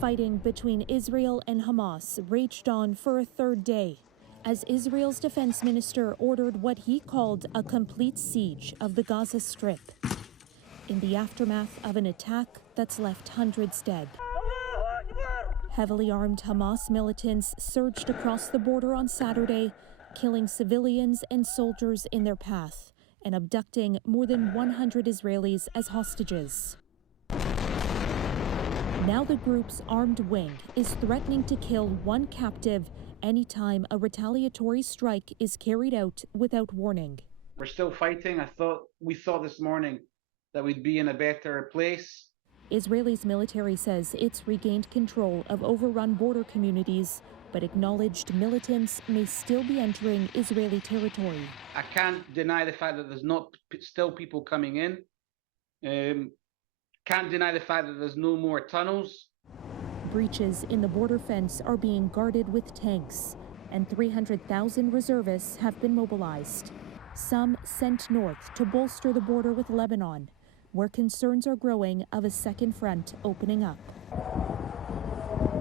Fighting between Israel and Hamas raged on for a third day as Israel's defense minister ordered what he called a complete siege of the Gaza Strip in the aftermath of an attack that's left hundreds dead. Heavily armed Hamas militants surged across the border on Saturday, killing civilians and soldiers in their path and abducting more than 100 Israelis as hostages. Now the group's armed wing is threatening to kill one captive anytime a retaliatory strike is carried out without warning. We're still fighting. We thought this morning that we'd be in a better place. Israel's military says it's regained control of overrun border communities, but acknowledged militants may still be entering Israeli territory. I can't deny the fact that there's not still people coming in. Can't deny the fact that there's no more tunnels. Breaches in the border fence are being guarded with tanks, and 300,000 reservists have been mobilized. Some sent north to bolster the border with Lebanon, where concerns are growing of a second front opening up.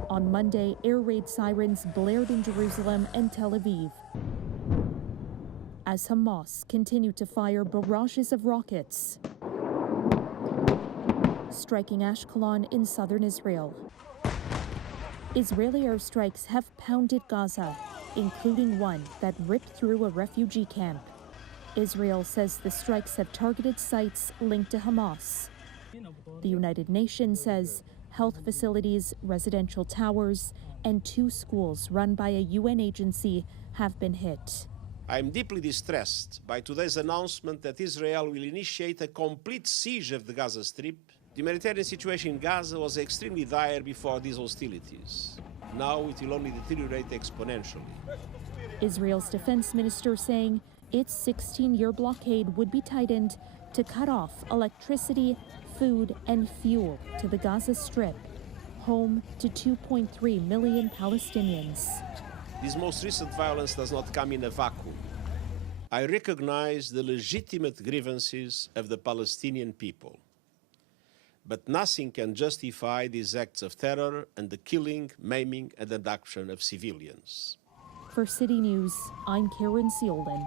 On Monday, air raid sirens blared in Jerusalem and Tel Aviv as Hamas continued to fire barrages of rockets, striking Ashkelon in southern Israel. Israeli airstrikes have pounded Gaza, including one that ripped through a refugee camp. Israel says the strikes have targeted sites linked to Hamas. The United Nations says health facilities, residential towers, and 2 schools run by a UN agency have been hit. I am deeply distressed by today's announcement that Israel will initiate a complete siege of the Gaza Strip. The humanitarian situation in Gaza was extremely dire before these hostilities. Now it will only deteriorate exponentially. Israel's defense minister saying its 16-year blockade would be tightened to cut off electricity, food, and fuel to the Gaza Strip, home to 2.3 million Palestinians. This most recent violence does not come in a vacuum. I recognize the legitimate grievances of the Palestinian people. But nothing can justify these acts of terror and the killing, maiming, and abduction of civilians. For City News, I'm Caryn Ceolin.